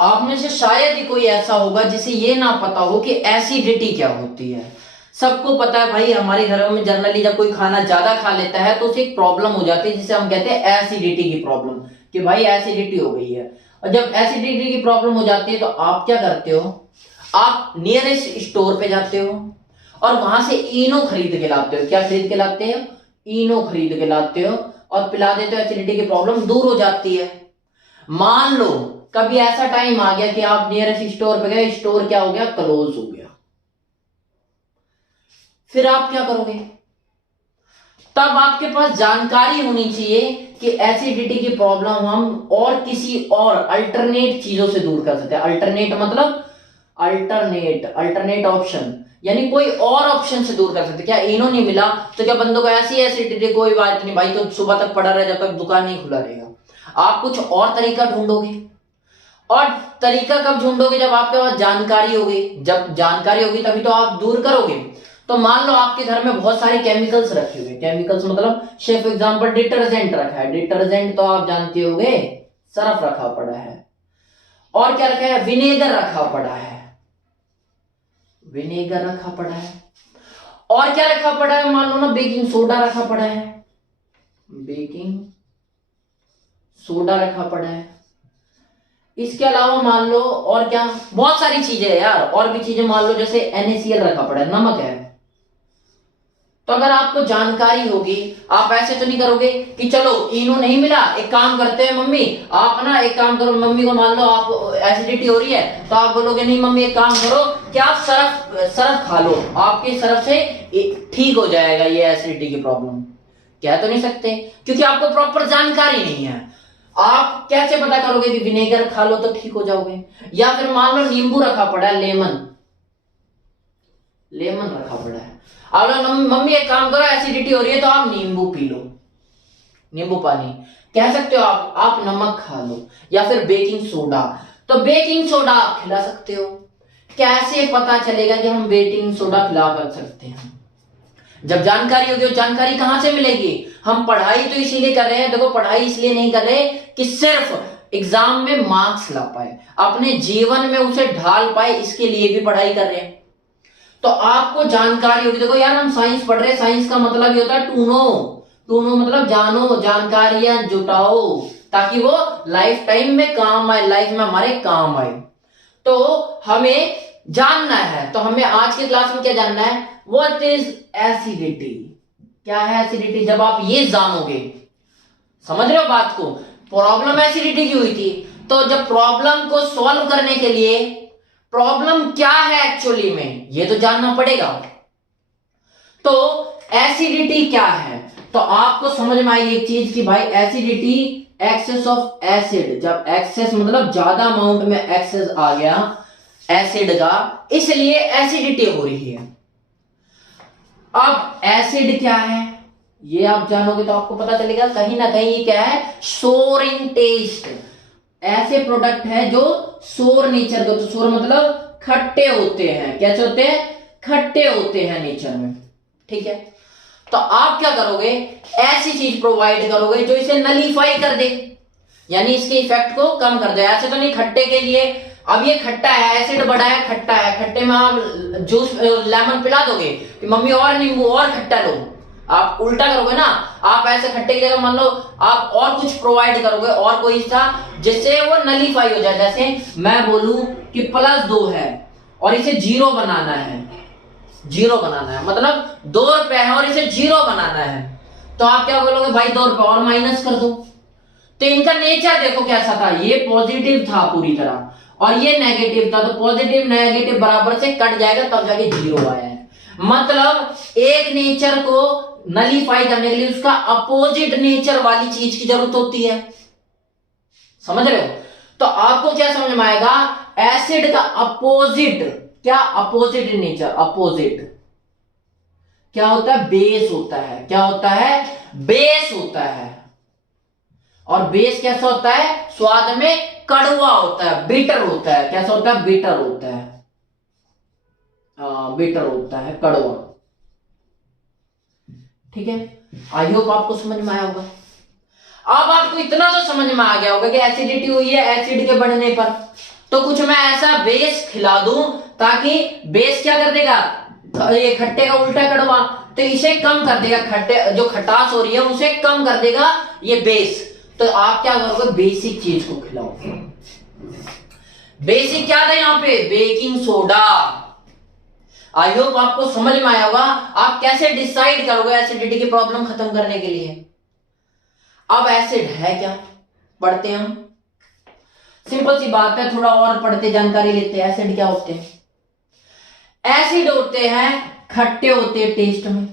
आप में से शायद ही कोई ऐसा होगा जिसे ये ना पता हो कि एसिडिटी क्या होती है। सबको पता है भाई, हमारे घरों में जनरली जब कोई खाना ज्यादा खा लेता है तो उसे एक प्रॉब्लम हो जाती है जिसे हम कहते हैं एसिडिटी की प्रॉब्लम, कि भाई एसिडिटी हो गई है। और जब एसिडिटी की प्रॉब्लम हो जाती है तो आप क्या करते हो, आप नियरेस्ट स्टोर पे जाते हो और वहां से इनो खरीद के लाते हो। क्या खरीद के लाते हो? इनो खरीद के लाते हो और पिला देते हो, एसिडिटी की प्रॉब्लम दूर हो जाती है। मान लो कभी ऐसा टाइम आ गया कि आप नियरेस्ट स्टोर पे गए, स्टोर क्या हो गया, क्लोज हो गया, फिर आप क्या करोगे? तब आपके पास जानकारी होनी चाहिए कि एसिडिटी की प्रॉब्लम हम और किसी और अल्टरनेट चीजों से दूर कर सकते हैं। अल्टरनेट मतलब अल्टरनेट ऑप्शन, यानी कोई और ऑप्शन से दूर कर सकते हैं। क्या इनो नहीं मिला तो क्या बंदों को ऐसी एसिडिटी, कोई बात नहीं भाई, तो सुबह तक पड़ा रहे जब तक दुकान नहीं खुला रहेगा। आप कुछ और तरीका ढूंढोगे, और तरीका कब ढूंढोगे? जब आपके पास जानकारी होगी। जब जानकारी होगी तभी तो आप दूर करोगे। तो मान लो आपके घर में बहुत सारे केमिकल्स रखे हुए, केमिकल्स मतलब फॉर एग्जांपल डिटर्जेंट रखा है। डिटर्जेंट तो आप जानते होंगे, सर्फ रखा पड़ा है। और क्या रखा है? विनेगर रखा पड़ा है, विनेगर रखा पड़ा है। और क्या रखा पड़ा है? मान लो ना बेकिंग सोडा रखा पड़ा है, बेकिंग सोडा रखा पड़ा है। इसके अलावा मान लो और क्या, बहुत सारी चीजें है यार, और भी चीजें मान लो जैसे NaCl रखा पड़ा है, नमक है। तो अगर आपको जानकारी होगी, आप ऐसे तो नहीं करोगे कि चलो इनो नहीं मिला, एक काम करते हैं मम्मी, आप ना एक काम करो, मम्मी को मान लो आप एसिडिटी हो रही है तो आप बोलोगे नहीं मम्मी एक काम करो कि आप सरफ खा लो, आपके सरफ से ठीक हो जाएगा ये एसिडिटी की प्रॉब्लम। कह तो नहीं सकते, क्योंकि आपको प्रॉपर जानकारी नहीं है। आप कैसे पता करोगे कि विनेगर खा लो तो ठीक हो जाओगे? या फिर मान लो नींबू रखा पड़ा है, लेमन रखा पड़ा है। अब मम्मी एक काम करो एसिडिटी हो रही है तो आप नींबू पी लो, नींबू पानी कह सकते हो आप नमक खा लो, या फिर बेकिंग सोडा, तो बेकिंग सोडा आप खिला सकते हो। कैसे पता चलेगा कि हम बेकिंग सोडा खिला कर सकते हैं? जब जानकारी होगी। जानकारी कहां से मिलेगी? हम पढ़ाई तो इसीलिए कर रहे हैं, देखो पढ़ाई इसलिए नहीं कर रहे कि सिर्फ एग्जाम में मार्क्स ला पाए, अपने जीवन में उसे ढाल पाए, इसके लिए भी पढ़ाई कर रहे हैं। तो आपको जानकारी होगी। देखो यार हम साइंस पढ़ रहे हैं, साइंस का मतलब ये होता है टूनो, टूनो मतलब जानो, जानकारियां जुटाओ, ताकि वो लाइफ टाइम में काम आए, लाइफ में हमारे काम आए। तो हमें जानना है, तो हमें आज के क्लास में क्या जानना है? What is acidity? क्या है एसिडिटी? जब आप ये जानोगे, समझ रहे हो बात को, प्रॉब्लम एसिडिटी की हुई थी, तो जब प्रॉब्लम को सॉल्व करने के लिए प्रॉब्लम क्या है एक्चुअली में ये तो जानना पड़ेगा। तो एसिडिटी क्या है? तो आपको समझ में आई एक चीज कि भाई एसिडिटी एक्सेस ऑफ एसिड, जब एक्सेस मतलब ज्यादा अमाउंट में एक्सेस आ गया एसिड का, इसलिए एसिडिटी हो रही है। अब एसिड क्या है ये आप जानोगे तो आपको पता चलेगा कहीं ना कहीं ये क्या है, सोर इन टेस्ट। ऐसे प्रोडक्ट है जो सोर नेचर के, तो सोर मतलब खट्टे होते हैं। कैसे होते हैं? खट्टे होते हैं नेचर में, ठीक है। तो आप क्या करोगे? ऐसी चीज प्रोवाइड करोगे जो इसे नलीफाई कर दे, यानी इसके इफेक्ट को कम कर दे। ऐसे तो नहीं खट्टे के लिए, अब ये खट्टा है, एसिड बढ़ा है, खट्टा है, खट्टे में आप जूस लेमन पिला दोगे कि मम्मी और नींबू और खट्टा लो, आप उल्टा करोगे ना। आप ऐसे खट्टे की जगह मान लो आप और कुछ प्रोवाइड करोगे, और कोई सा जिससे वो नलीफाई हो जाए। जैसे मैं बोलूं कि +2 है और इसे 0 बनाना है, 0 बनाना है मतलब 2 रुपए है और इसे 0 बनाना है, तो आप क्या बोलोगे? भाई 2 रुपए और माइनस कर दो। तो इनका नेचर देखो कैसा था, ये पॉजिटिव था पूरी तरह और ये नेगेटिव था, तो पॉजिटिव नेगेटिव बराबर से कट जाएगा तब जाके 0 आया है। मतलब एक नेचर को नलीफाई करने के लिए उसका अपोजिट नेचर वाली चीज की जरूरत होती है, समझ रहे हो? तो आपको क्या समझ में आएगा? एसिड का अपोजिट क्या? अपोजिट नेचर, अपोजिट क्या होता है? बेस होता है। क्या होता है? बेस होता है। और बेस कैसा होता है? स्वाद में कड़वा होता है, बिटर होता है। कैसा होता है? बिटर होता है, बिटर होता है, कड़वा, ठीक है। आई होप आपको समझ में आया होगा। अब आपको इतना तो समझ में आ गया होगा कि एसिडिटी हुई है एसिड के बढ़ने पर, तो कुछ मैं ऐसा बेस खिला दूं ताकि बेस क्या कर देगा, ये खट्टे का उल्टा कड़वा, तो इसे कम कर देगा, खट्टे जो खटास हो रही है उसे कम कर देगा ये बेस। तो आप क्या करोगे, बेसिक चीज को खिलाओगे। बेसिक क्या था यहाँ पे, बेकिंग सोडा। आई होप आपको समझ में आया होगा आप कैसे डिसाइड करोगे एसिडिटी की प्रॉब्लम खत्म करने के लिए। अब एसिड है क्या, पढ़ते हैं हम। सिंपल सी बात है, थोड़ा और पढ़ते जानकारी लेते हैं। एसिड क्या होते हैं, एसिड होते हैं खट्टे होते हैं टेस्ट में,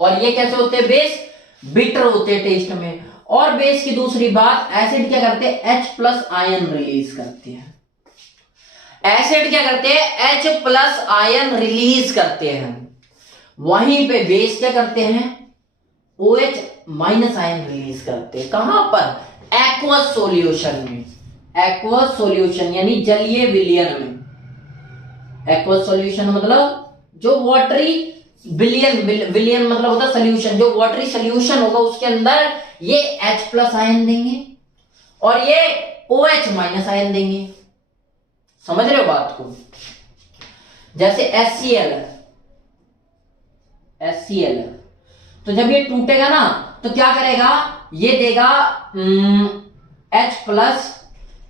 और ये कैसे होते हैं, बेस बिटर होते हैं टेस्ट में। और बेस की दूसरी बात, एसिड क्या करते हैं, H+ आयन रिलीज करते हैं। एसिड क्या करते हैं, H+ आयन रिलीज करते हैं। वहीं पे बेस क्या करते हैं, OH- आयन रिलीज करते हैं। कहां पर, एक्वस सॉल्यूशन में। एक्वस सॉल्यूशन यानी जलीय विलयन में। एक्वस सॉल्यूशन मतलब जो वाटरी विलयन, विलयन मतलब होता है सॉल्यूशन, जो वाटरी सॉल्यूशन होगा उसके अंदर ये H+ आयन देंगे और ये OH- आयन देंगे। समझ रहे हो बात को। जैसे HCl है, तो जब ये टूटेगा ना तो क्या करेगा, ये देगा H+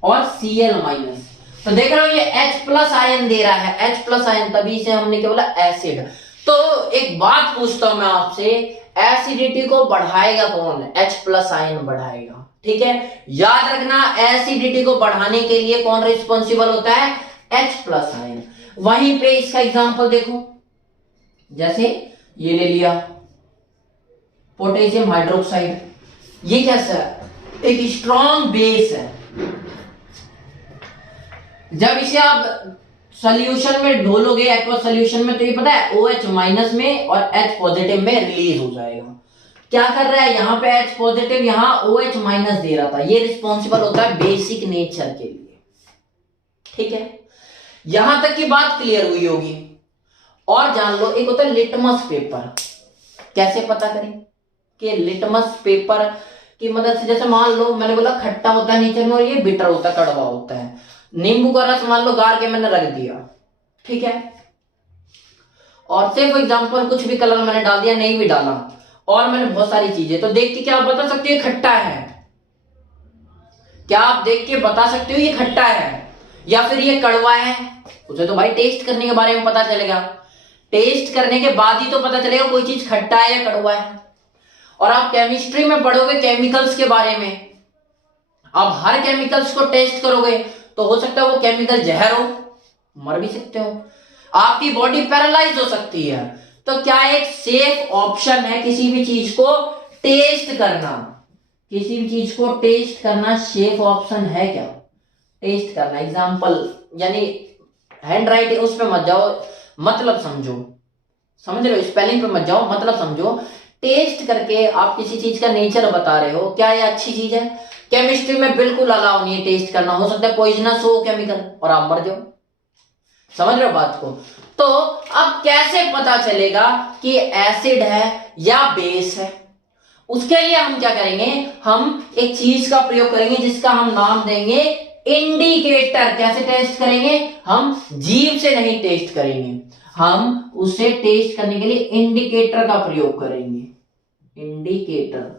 और Cl-। तो देख रहे हो ये H+ आयन दे रहा है, H+ आयन, तभी से हमने क्या बोला, एसिड। तो एक बात पूछता हूं मैं आपसे, एसिडिटी को बढ़ाएगा कौन, H+ आयन बढ़ाएगा। ठीक है, याद रखना एसिडिटी को बढ़ाने के लिए कौन रिस्पॉन्सिबल होता है, H+ आयन। वहीं पे इसका एग्जांपल देखो, जैसे ये ले लिया पोटेशियम हाइड्रोक्साइड, ये कैसा है, एक स्ट्रॉन्ग बेस है। जब इसे आप सॉल्यूशन में ढोलोगे, एक्वस सॉल्यूशन में, तो ये पता है OH- में और H+ में रिलीज हो जाएगा। क्या कर रहा है, यहाँ पे H+, यहाँ OH- दे रहा था, ये रिस्पॉन्सिबल होता है बेसिक नेचर के लिए। ठीक है, यहां तक की बात क्लियर हुई होगी। और जान लो, एक होता है लिटमस पेपर। कैसे पता करें कि लिटमस पेपर की मदद से, जैसे मान लो मैंने बोला खट्टा होता है नेचर में और ये बिटर होता है, कड़वा होता है। नींबू का रस मान लो गार के मैंने रख दिया, ठीक है, और सिर्फ एग्जांपल कुछ भी कलर मैंने डाल दिया, नहीं भी डाला, और मैंने बहुत सारी चीजें, तो देख के क्या आप बता सकते हो ये खट्टा है, क्या आप देख के बता सकते हो ये खट्टा है या फिर ये कड़वा है। उसे तो भाई टेस्ट करने के बारे में पता चलेगा, टेस्ट करने के बाद ही तो पता चलेगा कोई चीज खट्टा है या कड़वा है। और आप केमिस्ट्री में पढ़ोगे केमिकल्स के बारे में, आप हर केमिकल्स को टेस्ट करोगे तो हो सकता है वो केमिकल जहर हो, मर भी सकते हो, आपकी बॉडी पैरालाइज हो सकती है। तो क्या एक सेफ ऑप्शन है किसी भी चीज को टेस्ट करना, किसी भी चीज को टेस्ट करना सेफ ऑप्शन है क्या, टेस्ट करना। एग्जांपल यानी हैंड राइटिंग उस पे मत जाओ, मतलब समझो, समझ रहे हो, स्पेलिंग पे मत जाओ, मतलब समझो। टेस्ट करके आप किसी चीज का नेचर बता रहे हो, क्या ये अच्छी चीज है। केमिस्ट्री में बिल्कुल अलाउ नहीं है टेस्ट करना, हो सकता है पॉइजनस हो केमिकल और आप मर जाओ। समझ रहे हो बात को। तो अब कैसे पता चलेगा कि एसिड है या बेस है, उसके लिए हम क्या करेंगे, हम एक चीज का प्रयोग करेंगे जिसका हम नाम देंगे इंडिकेटर। कैसे टेस्ट करेंगे, हम जीभ से नहीं टेस्ट करेंगे, हम उसे टेस्ट करने के लिए इंडिकेटर का प्रयोग करेंगे। इंडिकेटर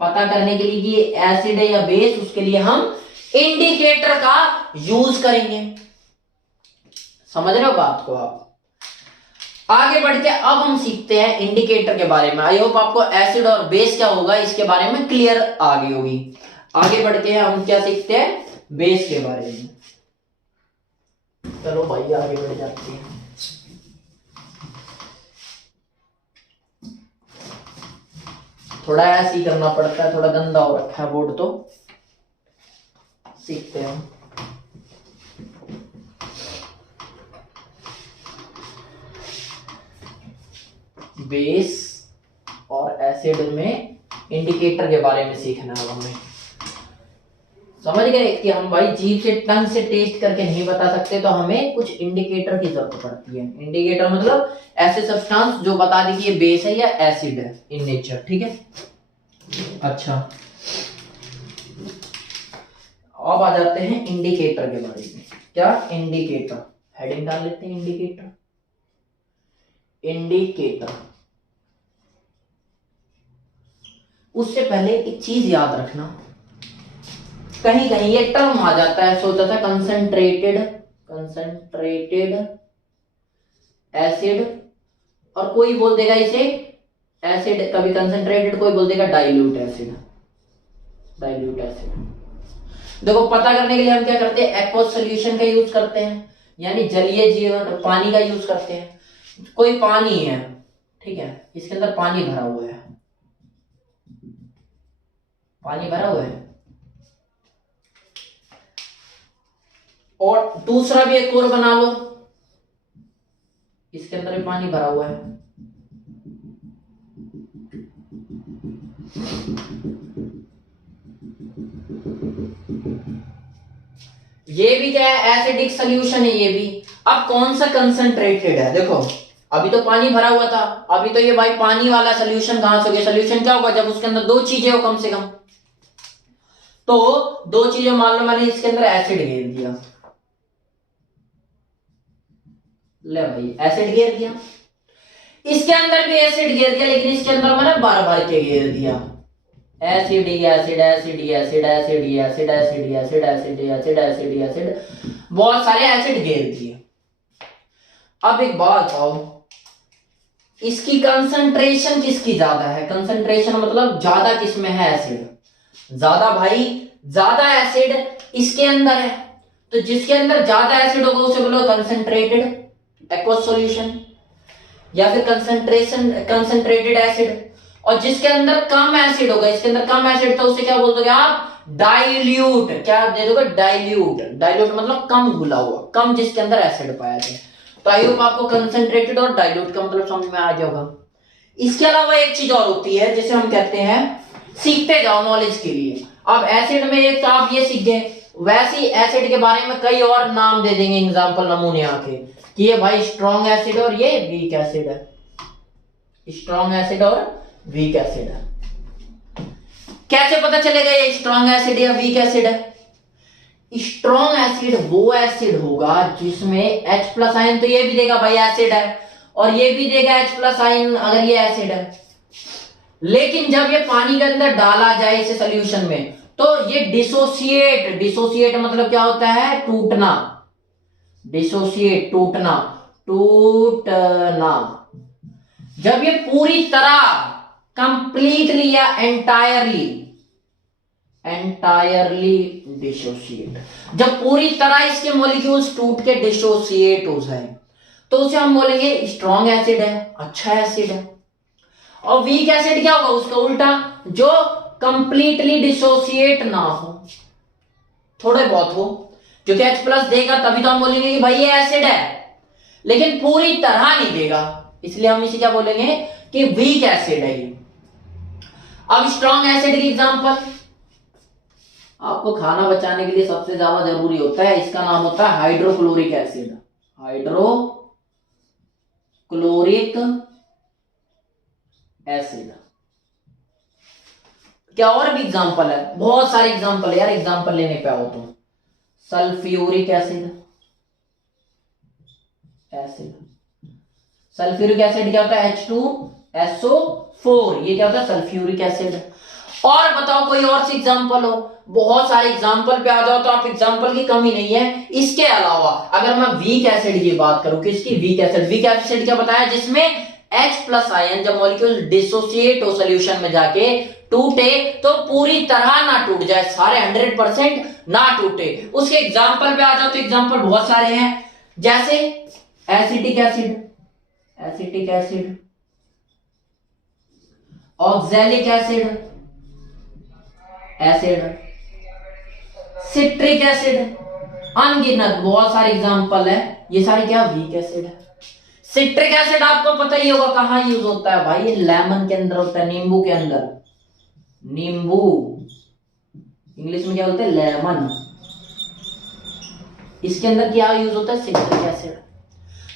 पता करने के लिए कि एसिड है या बेस, उसके लिए हम इंडिकेटर का यूज करेंगे। समझ रहे हो बात को आप। आगे बढ़ के अब हम सीखते हैं इंडिकेटर के बारे में। आई होप आपको एसिड और बेस क्या होगा इसके बारे में क्लियर आ गई होगी। आगे बढ़ के हम क्या सीखते हैं, बेस के बारे में। चलो भाई आगे बढ़ जाते हैं। थोड़ा ऐसे ही करना पड़ता है, थोड़ा गंदा हो रखा है बोर्ड, तो सीखते हैं। बेस और एसिड में इंडिकेटर के बारे में सीखना है हमें। समझ गए कि हम भाई जीभ से टंग से टेस्ट करके नहीं बता सकते, तो हमें कुछ इंडिकेटर की जरूरत पड़ती है। इंडिकेटर मतलब ऐसे सब्सटेंस जो बता दी कि ये बेस है या एसिड है इन नेचर। ठीक है, अच्छा अब आ जाते हैं इंडिकेटर के बारे में। क्या? इंडिकेटर। हेडिंग डाल लेते हैं इंडिकेटर। इंडिकेटर। उससे पहले एक चीज याद रखना, कहीं कहीं ये टर्म आ जाता है, सोचा था कंसंट्रेटेड एसिड, और कोई बोल देगा इसे एसिड, कभी कंसंट्रेटेड, कोई बोल देगा डाइल्यूट एसिड। देखो पता करने के लिए हम क्या करते हैं, एक्वस सॉल्यूशन का यूज करते हैं, यानी जलीय जीवन पानी का यूज करते हैं। कोई पानी है, ठीक है, इसके अंदर पानी भरा हुआ है, और दूसरा भी एक और बना लो, इसके अंदर भी पानी भरा हुआ है। ये भी क्या है, एसिडिक सॉल्यूशन है ये भी। अब कौन सा कंसंट्रेटेड है, देखो अभी तो पानी भरा हुआ था, अभी तो ये भाई पानी वाला सॉल्यूशन कहां से हो गया? सॉल्यूशन क्या होगा जब उसके अंदर दो चीजें हो कम से कम, तो दो चीजें मान लो मैंने इसके अंदर एसिड घेर दिया, ले भाई एसिड घेर दिया, इसके अंदर भी एसिड घेर दिया, लेकिन इसके अंदर मैंने भर भर के घेर दिया, एसिड ही एसिड, एसिड ही एसिड, एसिड ही एसिड, एसिड ही एसिड, एसिड ही एसिड, एसिड ही एसिड, बहुत सारे एसिड घेर दिए। अब एक बात बताओ, इसकी कंसंट्रेशन किसकी ज्यादा है? कंसंट्रेशन मतलब ज्यादा किसमें है एसिड? ज्यादा भाई, ज्यादा एसिड इसके अंदर है, तो जिसके अंदर ज्यादा एसिड होगा उसे बोलो कंसंट्रेटेड एक्वस सॉल्यूशन, या फिर कंसंट्रेटेड एसिड। और जिसके अंदर कम एसिड होगा, इसके अंदर कम एसिड, तो उसे क्या बोल दोगे आप? डाइल्यूट। क्या दे दोगे? डाइल्यूट। डाइल्यूट मतलब कम घुला हुआ, कम जिसके अंदर एसिड पाया जाए। तो आई होप आपको कंसंट्रेटेड और डाइल्यूट का मतलब समझ में आ गया होगा। इसके अलावा एक चीज और होती है जिसे हम कहते हैं, सीखते जाओ नॉलेज के लिए। अब एसिड में एक तो आप ये सीख गए, वैसे ही एसिड के बारे में कई और नाम दे देंगे, एग्जांपल नमूने आके, कि ये भाई स्ट्रॉन्ग एसिड और ये वीक एसिड है, स्ट्रॉन्ग एसिड और वीक एसिड है। कैसे पता चलेगा ये स्ट्रॉन्ग एसिड या वीक एसिड है? स्ट्रॉन्ग एसिड वो एसिड होगा जिसमें H+ आयन, तो ये भी देगा भाई एसिड है, और ये भी देगा H+ आयन अगर ये एसिड है। लेकिन जब ये पानी के अंदर डाला जाए इसे सॉल्यूशन में, तो ये डिसोसिएट मतलब क्या होता है? टूटना। डिसोसिएट, टूटना। जब ये पूरी तरह, कंप्लीटली या एंटायरली डिसोसिएट, जब पूरी तरह इसके मॉलिक्यूल्स टूट के डिसोसिएट हो जाए, तो उसे हम बोलेंगे स्ट्रॉन्ग एसिड है, अच्छा एसिड है। और वीक एसिड क्या होगा? उसका उल्टा, जो कंप्लीटली डिसोसिएट ना हो, थोड़े बहुत हो, क्योंकि H+ देगा तभी तो हम बोलेंगे कि भाई ये एसिड है, लेकिन पूरी तरह नहीं देगा, इसलिए हम इसे क्या बोलेंगे कि वीक एसिड है ये। अब स्ट्रॉन्ग एसिड की एग्जांपल, आपको खाना बचाने के लिए सबसे ज्यादा जरूरी होता है, इसका नाम होता है हाइड्रोक्लोरिक एसिड। Hydrochloric acid. क्या और भी एग्जांपल है? बहुत सारे एग्जांपल है यार, एग्जांपल लेने पे आओ तो। सल्फ्यूरिक एसिड, सल्फ्यूरिक एसिड क्या होता है? H2SO4, ये क्या होता है? Sulphuric acid. और बताओ कोई और सी एग्जांपल हो? बहुत सारे एग्जांपल पे आ जाओ तो आप एग्जांपल की कमी नहीं है। इसके अलावा अगर मैं वीक एसिड की बात करूं, किसकी? वीक एसिड क्या बताया? जिसमें H+ आयन जब मॉलिक्यूल डिसोसिएट हो सॉल्यूशन में जाके, टूटे तो पूरी तरह ना टूट जाए, सारे 100% ना टूटे। उसके एग्जांपल पे आ जाओ तो एग्जांपल बहुत सारे हैं, जैसे acetic acid, oxalic acid, citric acid, अनगिनत बहुत सारे एग्जांपल है। ये सारे क्या? वीक एसिड है। सिट्रिक एसिड आपको पता ही होगा कहां यूज होता है भाई? लेमन के अंदर होता है, नींबू के अंदर। नींबू इंग्लिश में क्या बोलते हैं? लेमन। इसके अंदर क्या यूज होता है? Citric acid.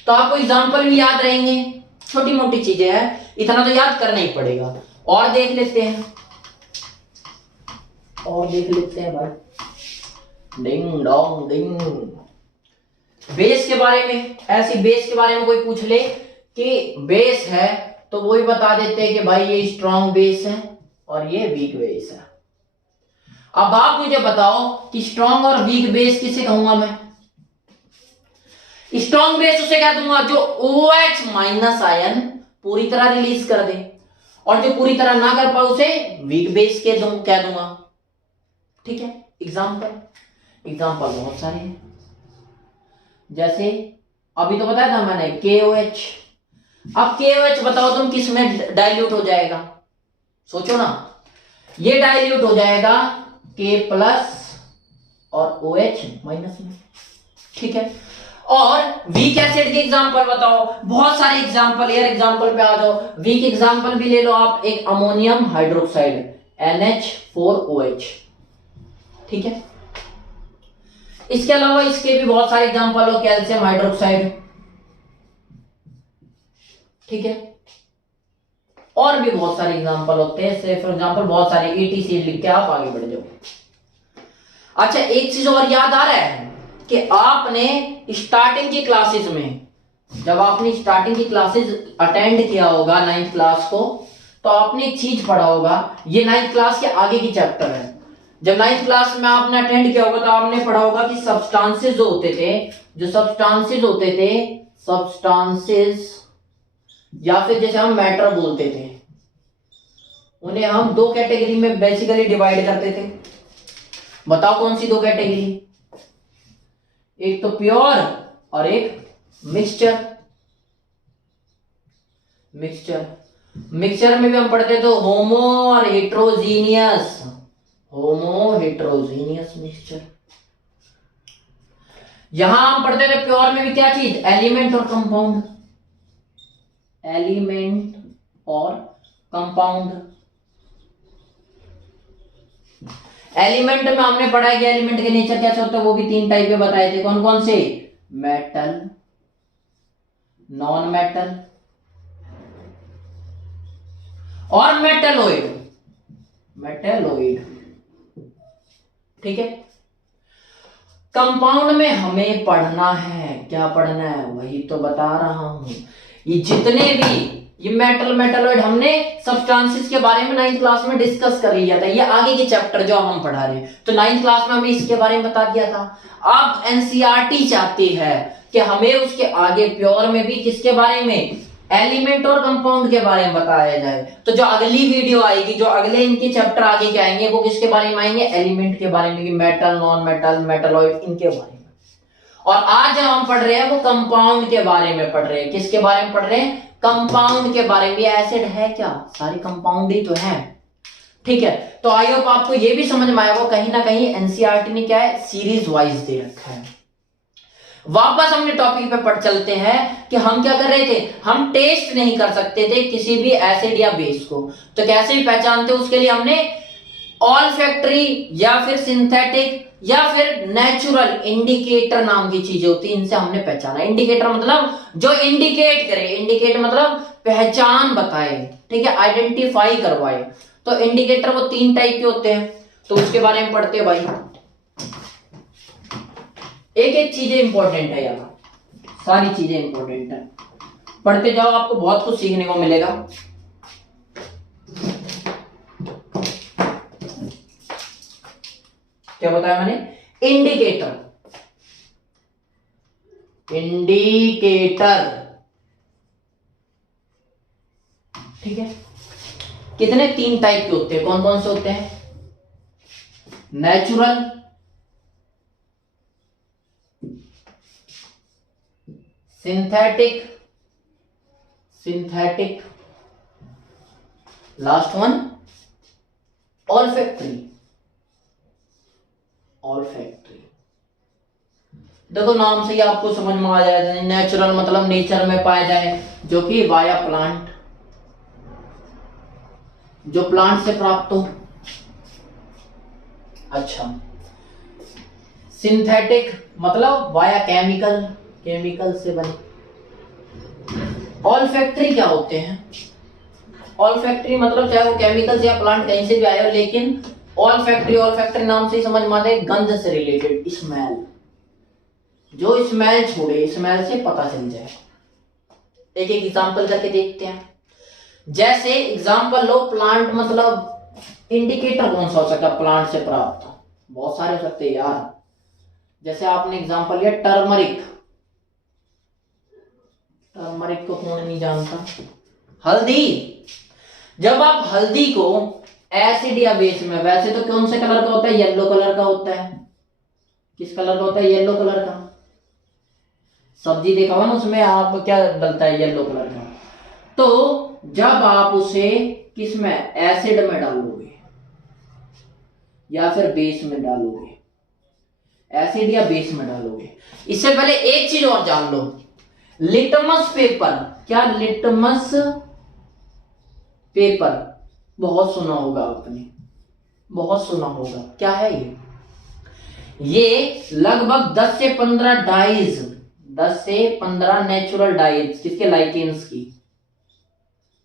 तो आपको एग्जांपल भी याद रहेंगे, छोटी मोटी चीजें हैं, इतना तो याद करना ही पड़ेगा। और देख लेते हैं भाई, डिंग डोंग डिंग। बेस के बारे में, ऐसी बेस के बारे में कोई पूछ ले कि बेस है, तो वो ही बता देते हैं कि भाई ये स्ट्रॉन्ग बेस है और ये वीक बेस है। अब आप मुझे बताओ कि स्ट्रॉन्ग और वीक बेस किसे कहूंगा मैं? स्ट्रॉन्ग बेस उसे कह दूंगा जो OH माइनस आयन पूरी तरह रिलीज कर दे, और जो पूरी तरह ना कर पाए उसे वीक बेस कह दूंगा। ठीक है, एग्जाम्पल बहुत सारे हैं। जैसे अभी तो बताया था मैंने KOH। अब KOH बताओ तुम किस में डाइल्यूट हो जाएगा? सोचो ना, ये डाइल्यूट हो जाएगा K प्लस और OH माइनस में। ठीक है, और वीक एसिड के एग्जांपल बताओ। बहुत सारे एग्जांपल, यार एग्जांपल पे आ जाओ। वीक एग्जांपल भी ले लो आप, एक अमोनियम हाइड्रोक्साइड NH4OH। ठीक है, इसके अलावा इसके भी बहुत सारे एग्जांपल हो, कैल्शियम हाइड्रोक्साइड। ठीक है, और भी बहुत सारे एग्जांपल होते हैं, से फॉर एग्जांपल बहुत सारे ETC लिख के आप आगे बढ़ जाओ। अच्छा, एक चीज और याद आ रहा है कि आपने स्टार्टिंग की क्लासेस में, जब आपने स्टार्टिंग की क्लासेस अटेंड किया होगा 9th क्लास को, तो आपने एक चीज पढ़ा होगा, ये 9th क्लास के आगे की चैप्टर है। जब 9th क्लास में आपने अटेंड किया होगा तो आपने पढ़ा होगा कि सब्सटेंसेस जो होते थे, सब्सटेंसेस या फिर जैसे हम मैटर बोलते थे, उन्हें हम दो कैटेगरी में बेसिकली डिवाइड करते थे। बताओ कौन सी दो कैटेगरी? एक तो प्योर और एक मिक्सचर। मिक्सचर में भी हम पढ़ते थे होमो और हेट्रोजीनियस मिक्सचर। यहां हम पढ़ते थे प्योर में भी क्या चीज? एलिमेंट और कंपाउंड। एलिमेंट में हमने पढ़ा है कि एलिमेंट के नेचर कैसे होता है, वो भी 3 टाइप के बताए थे। कौन कौन से? मेटल, नॉन मेटल और मेटलोइड। ठीक है, कंपाउंड में हमें पढ़ना है, क्या पढ़ना है वही तो बता रहा हूं। ये जितने भी ये मेटलोइड हमने सब्सटेंसेस के बारे में 9th क्लास में डिस्कस कर लिया था। ये आगे के चैप्टर जो हम पढ़ा रहे हैं, तो 9th क्लास में हमने इसके बारे में बता दिया था। अब NCERT चाहती है कि हमें उसके आगे प्योर में भी किसके बारे में? एलिमेंट और कंपाउंड के बारे में बताया जाए। तो जो अगली वीडियो आएगी, जो अगले इनके चैप्टर आगे के आएंगे, वो किसके बारे में आएंगे? एलिमेंट के बारे में, मेटल, नॉन मेटल, मेटलोइड, इनके बारे में। और आज जो हम पढ़ रहे हैं वो कंपाउंड के बारे में पढ़ रहे हैं। किसके बारे में पढ़ रहे हैं? कंपाउंड के बारे में। एसिड है क्या? सारे कंपाउंड ही तो हैं। ठीक है, तो आई होप आपको ये भी समझ में आया होगा, कहीं ना कहीं NCERT ने क्या है, सीरीज वाइज दे रखा है। वापस हमने टॉपिक पे पढ़ चलते हैं कि हम क्या कर रहे थे, हम टेस्ट नहीं कर सकते थे किसी भी एसिड या बेस को, तो कैसे भी पहचानते, उसके लिए हमने ऑल्फैक्टरी या फिर सिंथेटिक या फिर नेचुरल इंडिकेटर नाम की चीजें होती है, इनसे हमने पहचाना। इंडिकेटर मतलब जो इंडिकेट करे, इंडिकेट मतलब पहचान बताए, ठीक है, आइडेंटिफाई करवाए। तो इंडिकेटर वो 3 टाइप के होते हैं, तो उसके बारे में पढ़ते हैं भाई। एक एक चीजें इंपॉर्टेंट है यार, सारी चीजें इंपॉर्टेंट है, पढ़ते जाओ, आपको बहुत कुछ सीखने को मिलेगा। क्या बताया मैंने? इंडिकेटर ठीक है, कितने? 3 टाइप के होते हैं। कौन कौन से होते हैं? Natural, synthetic, last one olfactory. देखो नाम से ही आपको समझ में आ जाएगा। नेचुरल मतलब नेचर में पाया जाए, जो कि वाया प्लांट, जो प्लांट से प्राप्त हो। अच्छा, सिंथेटिक मतलब वाया केमिकल से बने। ऑल्फैक्टरी क्या होते हैं? ऑल्फैक्टरी मतलब चाहे वो केमिकल या प्लांट कहीं से भी आए हो, लेकिन ऑल फैक्ट्री नाम से ही समझ में आता है, गंध से रिलेटेड, स्मेल, जो स्मेल छोड़े, स्मेल से पता चल जाए। एक एक एग्जांपल करके देखते हैं। जैसे एग्जांपल लो, प्लांट मतलब इंडिकेटर कौन सा हो सकता है प्लांट से प्राप्त? बहुत सारे हो सकते हैं यार। जैसे आपने एग्जांपल लिया टर्मरिक, टर्मरिक को कौन नहीं जानता? हल्दी, जब आप हल्दी को एसिड या बेस में, वैसे तो कौन से कलर का होता है? येलो कलर का होता है। किस कलर का होता है? येलो कलर का। सब्जी देखा हुआ ना, उसमें आप क्या डलता है? येलो कलर का। तो जब आप उसे किस में, एसिड में डालोगे या फिर बेस में डालोगे, एसिड या बेस में डालोगे। इससे पहले एक चीज और जान लो, लिटमस पेपर, क्या लिटमस पेपर बहुत सुना होगा आपने, बहुत सुना होगा। क्या है ये लगभग 10 से 15 डाइज, 10 से 15 नेचुरल डाइज, किसके? लाइकेंस की।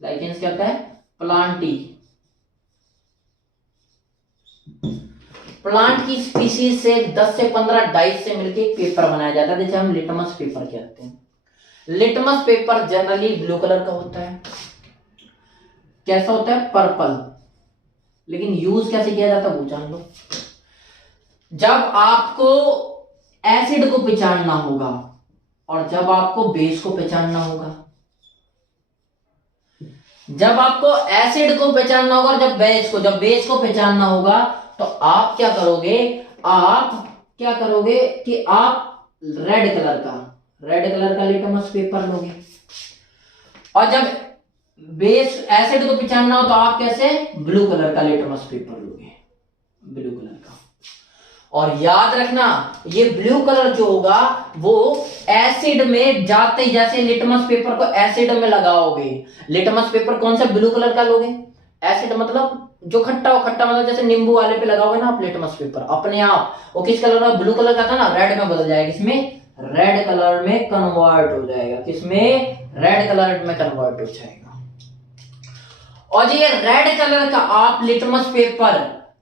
लाइकेंस क्या होता है? प्लांटी, प्लांट की स्पीसीज से 10 से 15 डाइज से मिलकर एक पेपर बनाया जाता है, जिसे हम लिटमस पेपर कहते हैं। Litmus paper generally blue colour का होता है। कैसा होता है? पर्पल। लेकिन यूज कैसे किया जाता है वो जान लो। जब आपको एसिड को पहचानना होगा और जब आपको बेस को पहचानना होगा, जब आपको एसिड को पहचानना होगा और जब बेस को पहचानना होगा, तो आप क्या करोगे? आप क्या करोगे कि आप रेड कलर का लिटमस पेपर लोगे। और जब बेस एसिड को पहचानना हो तो आप कैसे? ब्लू कलर का लिटमस पेपर लोगे, ब्लू कलर का। और याद रखना, ये ब्लू कलर जो होगा वो एसिड में जाते ही, जैसे लिटमस पेपर को एसिड में लगाओगे, लिटमस पेपर कौन सा? ब्लू कलर का लोगे। एसिड मतलब जो खट्टा हो, खट्टा मतलब जैसे नींबू वाले पे लगाओगे ना आप लिटमस पेपर, अपने आप वो किस कलर का? ब्लू कलर का था ना, रेड में बदल जाएगा। किसमें? रेड कलर में कन्वर्ट हो जाएगा। किसमें? रेड कलर में कन्वर्ट हो जाएगा। और ये रेड कलर का आप लिटमस पेपर,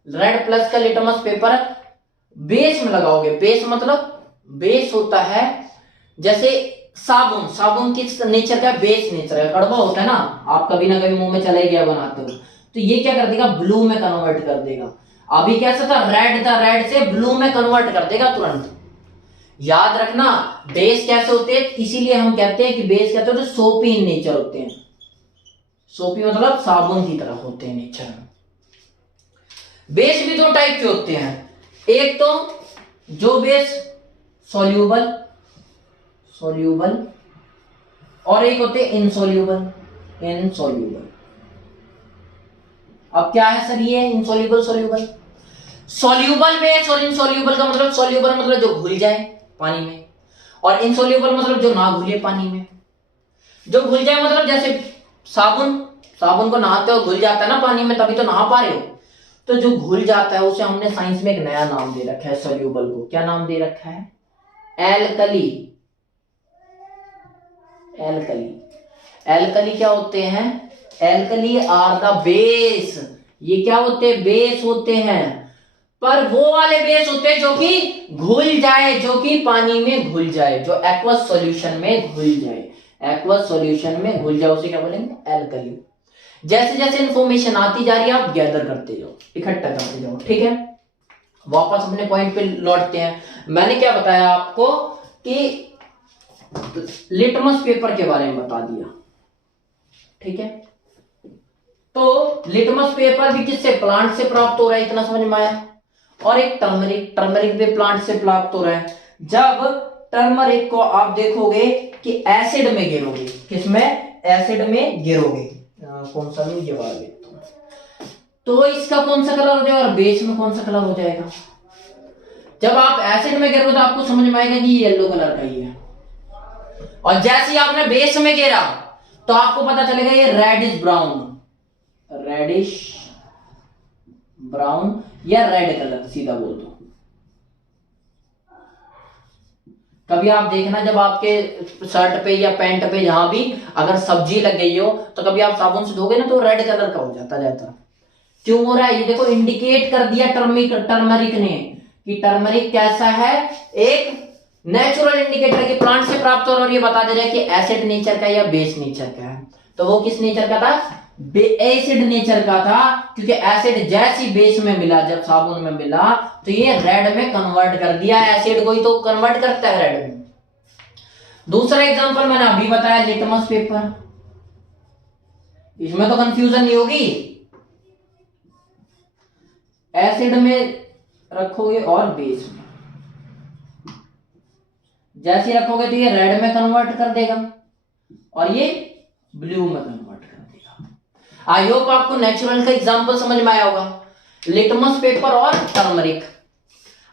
रेड प्लस का लिटमस पेपर बेस में लगाओगे। बेस मतलब, बेस होता है जैसे साबुन, साबुन किस नेचर का? बेस नेचर है, कड़वा होता है ना, आप कभी ना कभी मुंह में चला ही गया बनाते हो, तो ये क्या कर देगा? ब्लू में कन्वर्ट कर देगा। अभी कैसा था? रेड था, रेड से ब्लू में कन्वर्ट कर देगा तुरंत। याद रखना, बेस कैसे होते हैं, इसीलिए हम कहते हैं कि बेस कहते हैं तो सोपी इन नेचर होते हैं। सोपी मतलब साबुन की तरह होते हैं नेचर में। बेस भी दो टाइप के होते हैं, एक तो जो बेस सॉल्यूबल और एक होते इनसॉल्यूबल। अब क्या है सर ये इनसॉल्यूबल सॉल्यूबल? सॉल्यूबल बेस और इनसॉल्यूबल का मतलब, सॉल्यूबल मतलब जो घुल जाए पानी में, और इनसॉल्यूबल मतलब जो ना घुले पानी में। जो घुल जाए मतलब जैसे साबुन को नहाते हो घुल जाता है ना पानी में, तभी तो नहा पा रहे हो। तो जो घुल जाता है उसे हमने साइंस में एक नया नाम दे रखा है सॉल्यूबल को। क्या नाम दे रखा है? एल्कली। एल्कली क्या होते हैं? Alkali are the base. ये क्या होते हैं? बेस होते हैं। पर वो वाले बेस होते हैं जो कि घुल जाए, जो कि पानी में घुल जाए, जो एक्वस सॉल्यूशन में घुल जाए। एक्वस सॉल्यूशन में घुल जाए उसे क्या बोलेंगे? एल्कली। जैसे जैसे इंफॉर्मेशन आती जा रही है आप गैदर करते जाओ, इकट्ठा करते जाओ, ठीक है। वापस अपने पॉइंट पे लौटते हैं। मैंने क्या बताया आपको कि लिटमस पेपर के बारे में बता दिया, ठीक है। तो लिटमस पेपर भी किससे? प्लांट से प्राप्त हो रहा है, इतना समझ में आया। और एक टर्मरिक भी प्लांट से प्राप्त हो रहा है। जब टर्मरिक को आप देखोगे कि एसिड में गिरोगे, किसमें? एसिड में गिरोगे, कौन सा भी ये वाला, तो इसका कौन सा कलर हो जाएगा और बेस में कौन सा कलर हो जाएगा? जब आप एसिड में गिरोगे तो आपको समझ में आएगा कि ये येलो कलर का ही है, और जैसे ही आपने बेस में गिरा तो आपको पता चलेगा ये रेडिश ब्राउन या रेड कलर, सीधा बोल दो। कभी आप देखना जब आपके शर्ट पे या पैंट पे जहां भी अगर सब्जी लग गई हो तो कभी आप साबुन से धोगे ना तो रेड कलर का हो जाता। क्यों हो रहा है? ये देखो इंडिकेट कर दिया टर्मरिक ने कि टर्मरिक कैसा है, एक नेचुरल इंडिकेटर के प्लांट से प्राप्त हो रहा है, और ये बता दे रहा है कि एसिड नेचर का या बेस नेचर का है। तो वो किस नेचर का था? एसिड नेचर का था, क्योंकि एसिड जैसी बेस में मिला, जब साबुन में मिला तो ये रेड में कन्वर्ट कर दिया। एसिड को ही तो कन्वर्ट करता है रेड में। दूसरा एग्जांपल मैंने अभी बताया, लिटमस पेपर। इसमें तो कंफ्यूजन नहीं होगी, एसिड में रखोगे और बेस में, जैसे रखोगे तो ये रेड में कन्वर्ट कर देगा और ये ब्लू में कन्वर्ट कर देगा। आई होप आपको नेचुरल का एग्जांपल समझ में आया होगा, लिटमस पेपर और टर्मरिक।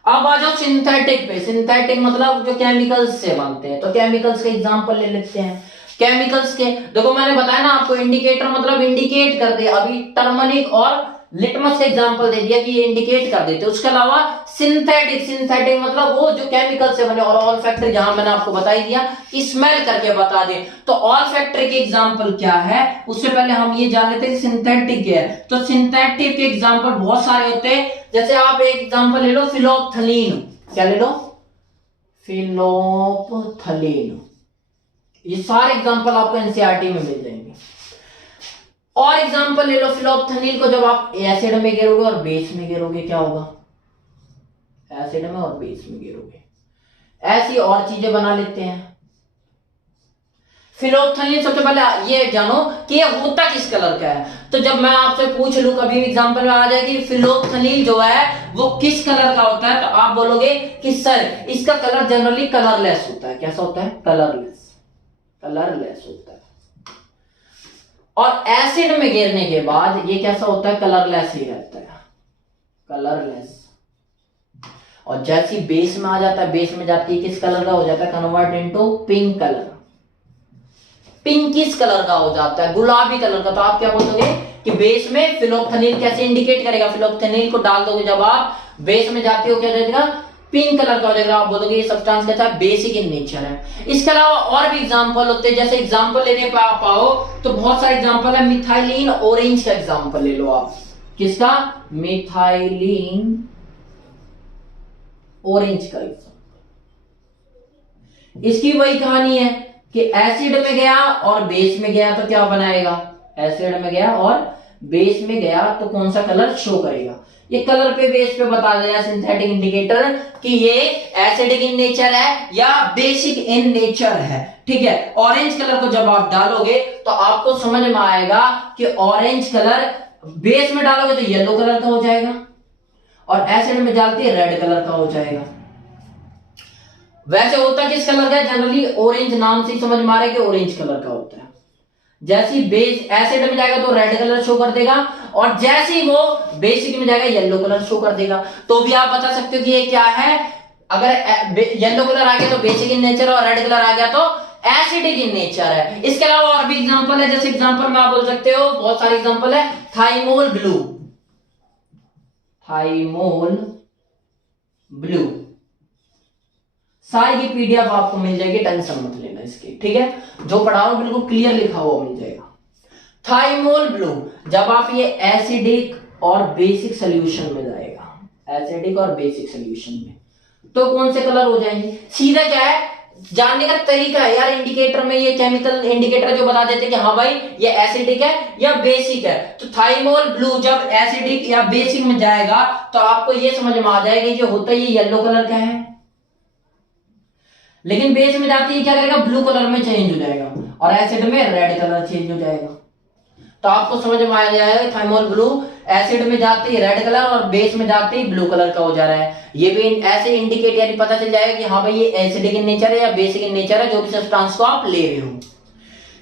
अब आ जाओ सिंथेटिक पे। सिंथेटिक मतलब जो केमिकल्स से बनते हैं, तो केमिकल्स का एग्जांपल ले लेते हैं। केमिकल्स के देखो, मैंने बताया ना आपको, इंडिकेटर मतलब इंडिकेट कर दे। अभी टर्मरिक और लिटमस का एग्जांपल दे दिया कि ये इंडिकेट कर देते। उसके अलावा सिंथेटिक, सिंथेटिक मतलब वो जो केमिकल से बने। और ऑल फैक्ट्री जहां मैंने आपको बता ही दिया कि स्मेल करके बता दे। तो ऑल फैक्ट्री के एग्जांपल क्या है, उससे पहले हम ये जान लेते हैं सिंथेटिक क्या है। तो सिंथेटिक के एग्जांपल बहुत सारे होते हैं। जैसे आप एक एग्जांपल ले लो, फिलोप्थलीन। क्या ले लो? फिलोप्थलीन। ये सारे एग्जांपल आपको एनसीईआरटी में मिल जाएंगे। और एग्जांपल ले लो फिलोप्थलीन को, जब आप एसिड में गिरोगे और बेस में गिरोगे क्या होगा? एसिड में और बेस में गिरोगे। ऐसी और चीजें बना लेते हैं। फिलोप्थलीन सबसे पहले ये जानो कि ये होता किस कलर का है। तो जब मैं आपसे पूछ लूं, कभी भी एग्जांपल में आ जाए कि फिलोप्थलीन जो है वो किस कलर का होता है, तो आप बोलोगे कि सर इसका कलर जनरली कलरलेस होता है। कैसा होता है? कलरलेस। कलरलेस होता है। और एसिड में गिरने के बाद ये कैसा होता है? कलरलेस ही रहता है, कलरलेस। और जैसी बेस में आ जाता है, बेस में जाती है किस कलर का हो जाता है? Convert into pink colour. Pinkish colour का हो जाता है, गुलाबी कलर का। तो आप क्या बोलोगे कि बेस में फिलोप्थलीन कैसे इंडिकेट करेगा? फिलोप्थलीन को डाल दोगे जब आप बेस में जाते हो, क्या हो जाएगा? पिंक कलर का हो जाएगा। आप बोलोगे ये सब्सटेंस कैसा है? बेसिक इन नेचर है। इसके अलावा और भी एग्जांपल होते हैं। जैसे एग्जांपल लेने पे आप पाओ तो बहुत सारे एग्जांपल है। मिथाइलिन ऑरेंज का एग्जांपल ले लो आप। किसका? मिथाइलिन ऑरेंज का एग्जांपल। इसकी वही कहानी है कि एसिड में गया और बेस में गया तो क्या बनाएगा? एसिड में गया और बेस में गया तो कौन सा कलर शो करेगा? ये कलर पे बेस पे बता दिया सिंथेटिक इंडिकेटर कि ये एसिडिक इन नेचर है या बेसिक इन नेचर है। ठीक है। ऑरेंज कलर को जब आप डालोगे तो आपको समझ में आएगा कि ऑरेंज कलर बेस में डालोगे तो येलो कलर का हो जाएगा और एसिड में डालते हैं रेड कलर का हो जाएगा। वैसे होता किस कलर का है? जनरली ऑरेंज नाम से ही समझ में आ रहा है कि ऑरेंज कलर का होता है। जैसी बेस एसिड में जाएगा तो रेड कलर शो कर देगा और जैसे ही वो बेसिक में जाएगा येलो कलर शो कर देगा। तो भी आप बता सकते हो कि ये क्या है। अगर येलो कलर आ गया तो बेसिक इन नेचर और रेड कलर आ गया तो एसिडिक इन नेचर है। इसके अलावा और भी एग्जांपल है। जैसे एग्जांपल में आप बोल सकते हो, बहुत सारे एग्जांपल है। Thymol blue, thymol blue. सारी की पीडीएफ आपको मिल जाएगी, टेंशन मत लेना इसकी। ठीक है। जो पढ़ा हो बिल्कुल क्लियर लिखा हुआ मिल जाएगा। थाइमोल ब्लू जब आप ये एसिडिक और बेसिक सोल्यूशन में जाएगा, एसिडिक और बेसिक सोल्यूशन में, तो कौन से कलर हो जाएंगे? सीधा क्या है जानने का तरीका है यार। इंडिकेटर में ये केमिकल इंडिकेटर जो बता देते हैं कि हाँ भाई ये एसिडिक है या बेसिक है। तो थाइमोल ब्लू जब एसिडिक या बेसिक में जाएगा तो आपको ये समझ में आ जाएगा कि होता ये येलो कलर का है, लेकिन बेस में जाती है क्या करेगा? ब्लू कलर में चेंज हो जाएगा और एसिड में रेड कलर चेंज हो जाएगा। तो आपको समझ में आ जाएगा थाइमोल ब्लू एसिड में जाते ही रेड कलर और बेस में जाते ही ब्लू कलर का हो जा रहा है। ये भी ऐसे इंडिकेट यानी पता चल जाएगा कि हाँ भाई ये एसिडिक इन नेचर है या बेसिक इन नेचर है, जो भी सब्सटेंस को आप ले रहे हो।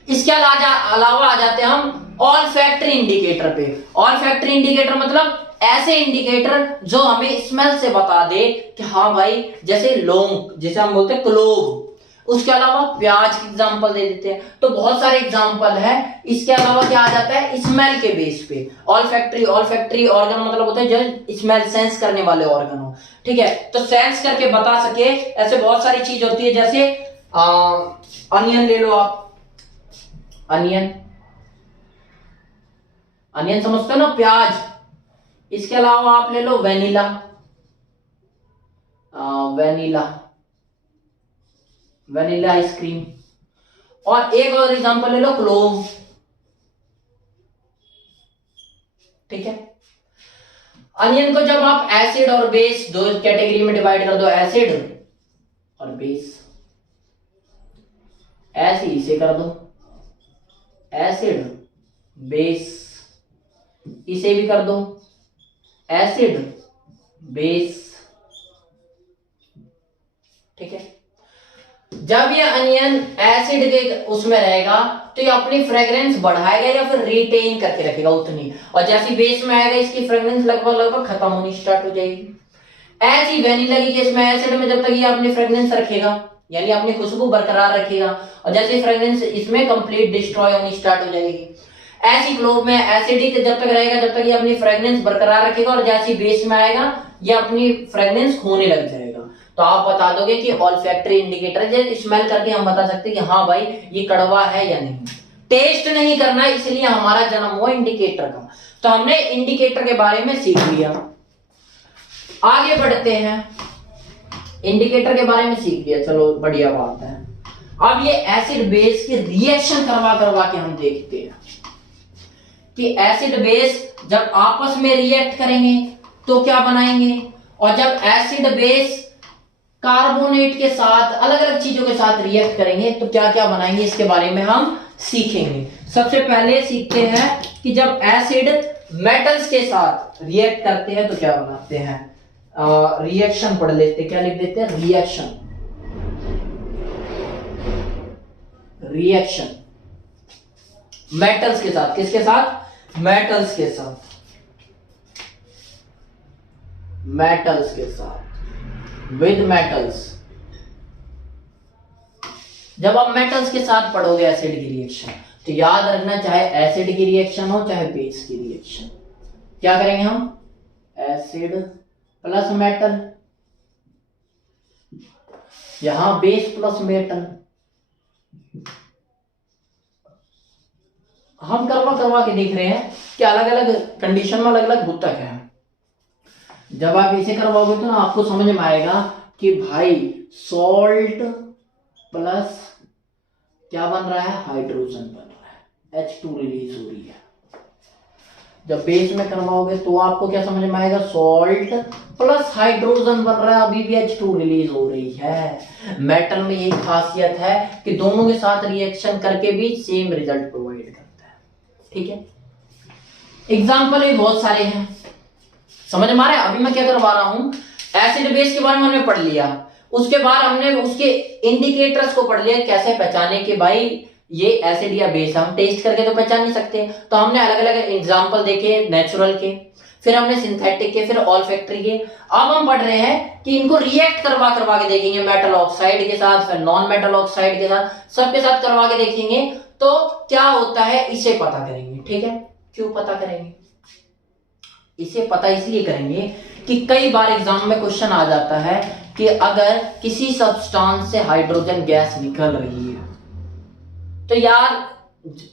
इसके अलावा आ जाते हैं हम ऑल फैक्ट्री इंडिकेटर पे। ऑल फैक्ट्री इंडिकेटर मतलब ऐसे इंडिकेटर जो हमें स्मेल से बता दे कि हाँ भाई, जैसे लौंग, जैसे हम बोलते हैं क्लोव। उसके अलावा प्याज की एग्जांपल दे देते हैं। तो बहुत सारे एग्जांपल है। इसके अलावा क्या आ जाता है? स्मेल के बेस पे ऑल फैक्ट्री ऑर्गन मतलब होता है जो स्मेल सेंस करने वाले ऑर्गन हो। ठीक है। तो सेंस करके बता सके, ऐसे बहुत सारी चीज होती है। जैसे अनियन ले लो आप। अनियन समझते हो ना? प्याज इसके अलावा आप ले लो वेनिला, वेनिला, वेनिला आइसक्रीम। और एक और एग्जांपल ले लो क्लोव। ठीक है। अनियन को जब आप एसिड और बेस दो कैटेगरी में डिवाइड कर दो, एसिड और बेस, ऐसे इसे कर दो एसिड बेस, इसे भी कर दो एसिड बेस। ठीक है। जब ये अनियन एसिड के उसमें रहेगा तो ये अपनी फ्रेग्रेंस बढ़ाएगा या फिर रिटेन करके रखेगा उतनी, और जैसे बेस में आएगा इसकी फ्रेग्रेंस लगभग लगभग खत्म होनी स्टार्ट हो जाएगी। ऐसी वेनिला की केस में एसिड में जब तक ये अपनी फ्रेग्रेंस रखेगा यानी अपनी खुशबू बरकरार रखेगा, और जैसे फ्रेग्रेंस इसमें कंप्लीट डिस्ट्रॉय होनी स्टार्ट हो जाएगी। ऐसी क्लोव में एसिडिक जब तक रहेगा जब तक ये अपनी फ्रेग्रेंस बरकरार रखेगा, और जैसे बेस में आएगा ये अपनी फ्रेग्रेंस खोने लग जाएगा। तो आप बता दोगे कि ऑल्फैक्टरी इंडिकेटर, जैसे स्मेल करके हम बता सकते हैं कि हाँ भाई ये कड़वा है या नहीं। टेस्ट नहीं करना, इसलिए हमारा जन्म हुआ इंडिकेटर का। तो हमने इंडिकेटर के बारे में सीख लिया। आगे बढ़ते हैं, इंडिकेटर के बारे में सीख लिया, चलो बढ़िया बात है। अब ये एसिड बेस की रिएक्शन करवा करवा के हम देखते हैं कि एसिड बेस जब आपस में रिएक्ट करेंगे तो क्या बनाएंगे, और जब एसिड बेस कार्बोनेट के साथ अलग अलग चीजों के साथ रिएक्ट करेंगे तो क्या क्या बनाएंगे, इसके बारे में हम सीखेंगे। सबसे पहले सीखते हैं कि जब एसिड मेटल्स के साथ रिएक्ट करते हैं तो क्या बनाते हैं। रिएक्शन पढ़ लेते, क्या लिख देते हैं, रिएक्शन, रिएक्शन मेटल्स के साथ, किसके साथ, मेटल्स के साथ, मेटल्स के साथ, विद मेटल्स। जब आप मेटल्स के साथ पढ़ोगे एसिड की रिएक्शन तो याद रखना, चाहे एसिड की रिएक्शन हो चाहे बेस की रिएक्शन, क्या करेंगे हम, एसिड प्लस मेटल, यहां बेस प्लस मेटल। हम करवा करवा के देख रहे हैं कि अलग अलग कंडीशन में अलग अलग होता क्या है। जब आप इसे करवाओगे तो ना आपको समझ में आएगा कि भाई सॉल्ट प्लस क्या बन रहा है, हाइड्रोजन बन रहा है, H2 रिलीज हो रही है। जब बेस में करवाओगे तो आपको क्या समझ में आएगा, सॉल्ट प्लस हाइड्रोजन बन रहा है, अभी भी H2 रिलीज हो रही है। मेटल में यही खासियत है कि दोनों के साथ रिएक्शन करके भी सेम रिजल्ट प्रोवाइड करता है। ठीक है। एग्जाम्पल भी बहुत सारे हैं, समझ में आ रहा है। अभी मैं क्या करवा रहा हूं, एसिड बेस के बारे में हमने पढ़ लिया, उसके बाद हमने उसके इंडिकेटर्स को पढ़ लिया, कैसे पहचाने कि भाई ये एसिड या बेस। हम टेस्ट करके तो पहचान नहीं सकते, तो हमने अलग अलग एग्जांपल देखे नेचुरल के, फिर हमने सिंथेटिक के, फिर ऑल्फैक्टरी के। अब हम पढ़ रहे हैं कि इनको रिएक्ट करवा करवा के देखेंगे, मेटल ऑक्साइड के साथ, फिर नॉन मेटल ऑक्साइड के साथ, सबके साथ करवा के देखेंगे तो क्या होता है, इसे पता करेंगे। ठीक है। क्यों पता करेंगे, इसे पता इसलिए करेंगे कि कई बार एग्जाम में क्वेश्चन आ जाता है कि अगर किसी सब्सटेंस से हाइड्रोजन गैस निकल रही है तो यार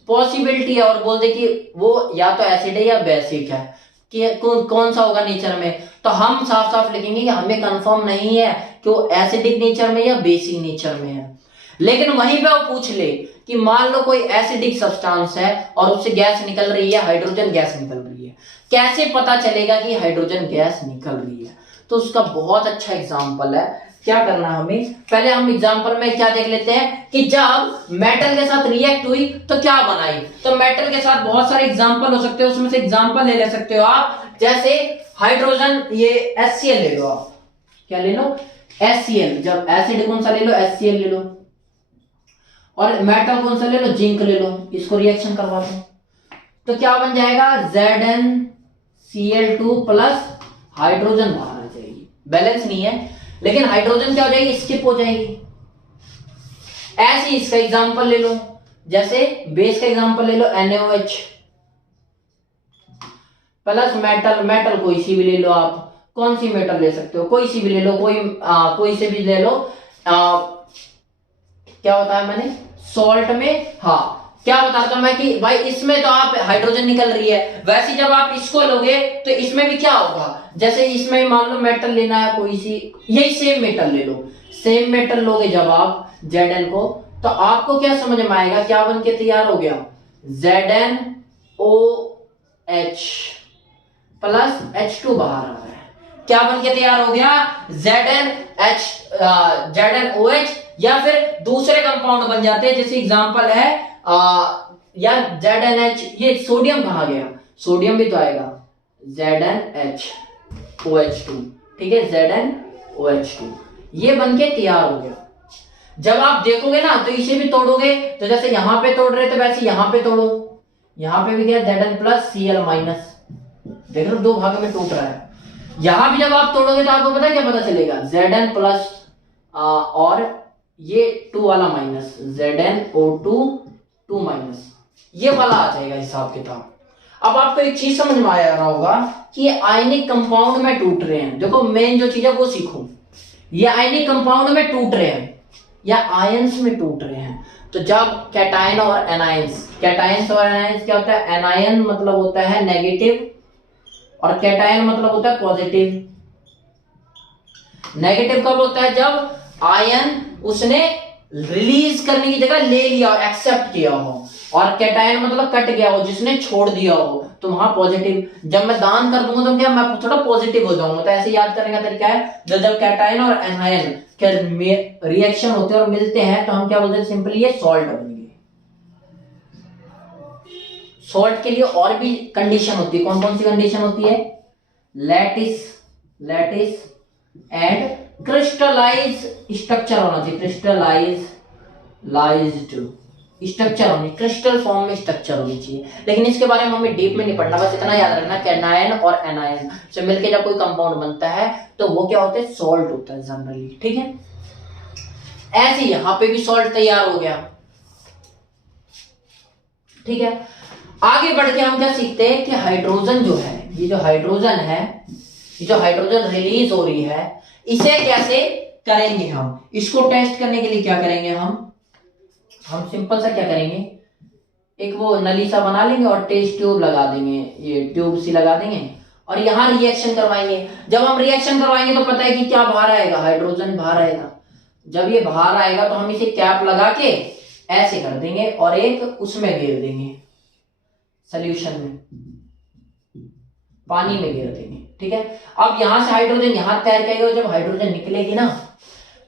पॉसिबिलिटी है और बोल दे कि वो या तो एसिड है या बेसिक है, कि कौन सा होगा नेचर में। तो हम साफ साफ लिखेंगे कि हमें कंफर्म नहीं है कि वो एसिडिक नेचर में या बेसिक नेचर में है। लेकिन वहीं पे वो पूछ ले कि मान लो कोई एसिडिक सब्सटेंस है और उससे गैस निकल रही है, हाइड्रोजन गैस निकल रही है, कैसे पता चलेगा कि हाइड्रोजन गैस निकल रही है। तो उसका बहुत अच्छा एग्जांपल है। क्या करना हमें, पहले हम एग्जांपल में क्या देख लेते हैं कि जब मेटल के साथ रिएक्ट हुई तो क्या बनाई। तो मेटल के साथ बहुत सारे एग्जांपल हो सकते हैं, उसमें से एग्जांपल ले सकते हो आप, जैसे हाइड्रोजन, ये HCl ले लो आप, क्या ले लो, HCl। जब एसिड कौन सा ले लो, HCl ले लो, और मेटल कौन सा ले लो, जिंक ले लो। इसको रिएक्शन करवा दो तो क्या बन जाएगा, ZnCl2 प्लस हाइड्रोजन बाहर आ जाएगी। बैलेंस नहीं है लेकिन हाइड्रोजन क्या हो जाएगी, स्किप हो जाएगी। ऐसे इसका एग्जांपल ले लो, जैसे बेस का एग्जांपल ले लो NaOH प्लस मेटल, मेटल कोई सी भी ले लो आप, कौन सी मेटल ले सकते हो, कोई सी भी ले लो, कोई से भी ले लो। क्या होता है मैंने सॉल्ट में, हाँ क्या बता रहा था मैं कि भाई इसमें तो आप हाइड्रोजन निकल रही है, वैसे जब आप इसको लोगे तो इसमें भी क्या होगा, जैसे इसमें मान लो मेटल लेना है कोई सी, यही सेम मेटल ले लो, सेम मेटल लोगे जब आप Zn को, तो आपको क्या समझ में आएगा, क्या बन के तैयार हो गया, ZnOH प्लस H2 बाहर आ रहा है, क्या बन के तैयार हो गया, ZnOH, या फिर दूसरे कंपाउंड बन जाते हैं, जैसे एग्जांपल है यार ZnH, ये सोडियम कहाँ गया, सोडियम भी तो आएगा, ZnHOH2, ठीक है, ZnOH2, ये बन के तैयार हो गया। जब आप देखोगे ना तो इसे भी तोड़ोगे, तो जैसे यहां पे तोड़ रहे थे वैसे यहां पे तोड़ो, यहां पे भी गया Zn प्लस Cl माइनस, देख लो दो भाग में टूट रहा है। यहां भी जब आप तोड़ोगे तो आपको पता है क्या पता चलेगा, Zn प्लस और ये 2 वाला माइनस, ZnO2 2 माइनस, ये वाला आ जाएगा हिसाब किताब। अब आपको एक चीज समझ में आ रहा होगा कि ये आयनिक कंपाउंड में टूट रहे हैं। देखो मेन जो चीज है वो सीखो, ये आयनिक कंपाउंड में टूट रहे हैं या आयंस में टूट रहे हैं। तो जब कैटायन और एनायंस, कैटायंस और एनायंस क्या होता है, एनायन मतलब होता है नेगेटिव और कैटायन मतलब होता है पॉजिटिव। नेगेटिव कब होता है, जब आयन उसने रिलीज करने की जगह ले लिया, एक्सेप्ट किया हो, और कैटायन मतलब कट गया हो, जिसने छोड़ दिया हो, तो वहां पॉजिटिव। जब मैं दान कर दूंगा तो क्या मैं थोड़ा पॉजिटिव हो जाऊंगा, तो ऐसे याद करने का तरीका है, जब कैटायन और एनायन के रिएक्शन होते हैं और मिलते हैं तो हम क्या बोलते हैं, सिंपली ये सॉल्ट बन गए। सॉल्ट के लिए और भी कंडीशन होती है, कौन कौन सी कंडीशन होती है, लैटिस एंड क्रिस्टलाइज स्ट्रक्चर होना चाहिए, क्रिस्टलाइज्ड स्ट्रक्चर होनी, क्रिस्टल फॉर्म में स्ट्रक्चर होनी चाहिए। लेकिन इसके बारे में हमें डीप में नहीं पढ़ना, बस इतना याद रखना कैटायन और एनायन से मिलकर जब कोई कंपाउंड बनता है तो वो क्या होता है, सॉल्ट होता है जनरली, ठीक है। ऐसे यहां पे भी सॉल्ट तैयार हो गया, ठीक है। आगे बढ़ के हम क्या सीखते हैं कि हाइड्रोजन जो है, ये जो हाइड्रोजन है, ये जो हाइड्रोजन रिलीज हो रही है, इसे कैसे करेंगे हम, इसको टेस्ट करने के लिए क्या करेंगे हम सिंपल सा क्या करेंगे, एक वो नली सा बना लेंगे और टेस्ट ट्यूब लगा देंगे, ये ट्यूब सी लगा देंगे और यहाँ रिएक्शन करवाएंगे। जब हम रिएक्शन करवाएंगे तो पता है कि क्या बाहर आएगा, हाइड्रोजन बाहर आएगा। जब ये बाहर आएगा तो हम इसे कैप लगा के ऐसे कर देंगे और एक उसमें घेर देंगे, सॉल्यूशन में, पानी में घेर देंगे, ठीक है। अब यहां से हाइड्रोजन यहां तैर जाएगा, जब हाइड्रोजन निकलेगी ना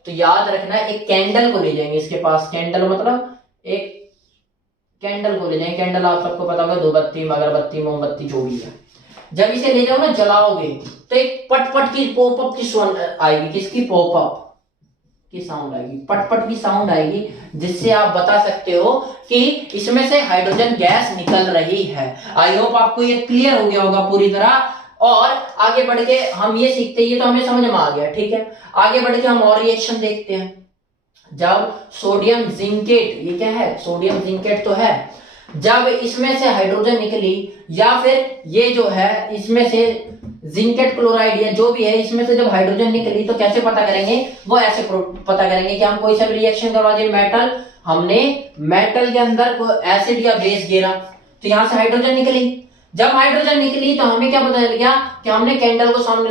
तो याद रखना एक कैंडल को ले जाएंगे इसके पास, कैंडल मतलब एक कैंडल को ले जाएंगे, कैंडल आप सबको पता होगा, धूपबत्ती, अगरबत्ती, मोमबत्ती जो भी है। जब इसे ले जाओ ना जलाओगे तो एक पटपट की पॉपअप की साउंड आएगी, किसकी, पॉपअप की साउंड आएगी, पटपट की साउंड आएगी, जिससे आप बता सकते हो कि इसमें से हाइड्रोजन गैस निकल रही है। आई होप आपको ये क्लियर हो गया होगा पूरी तरह। और आगे बढ़ के हम ये सीखते हैं, ये तो हमें समझ में आ गया, ठीक है। आगे बढ़ के हम और रिएक्शन देखते हैं। जब सोडियम जिंकेट, ये क्या है, सोडियम जिंकेट तो है, जब इसमें से हाइड्रोजन निकली या फिर ये जो है इसमें से जिंकेट क्लोराइड या जो भी है, इसमें से जब हाइड्रोजन निकली तो कैसे पता करेंगे, वो ऐसे पता करेंगे कि हम कोई सा रिएक्शन करवा दिए, मेटल, हमने मेटल के अंदर एसिड या बेस गिरा तो यहां से हाइड्रोजन निकली। जब हाइड्रोजन निकली तो हमें क्या पता चल गया कि हमने कैंडल को सामने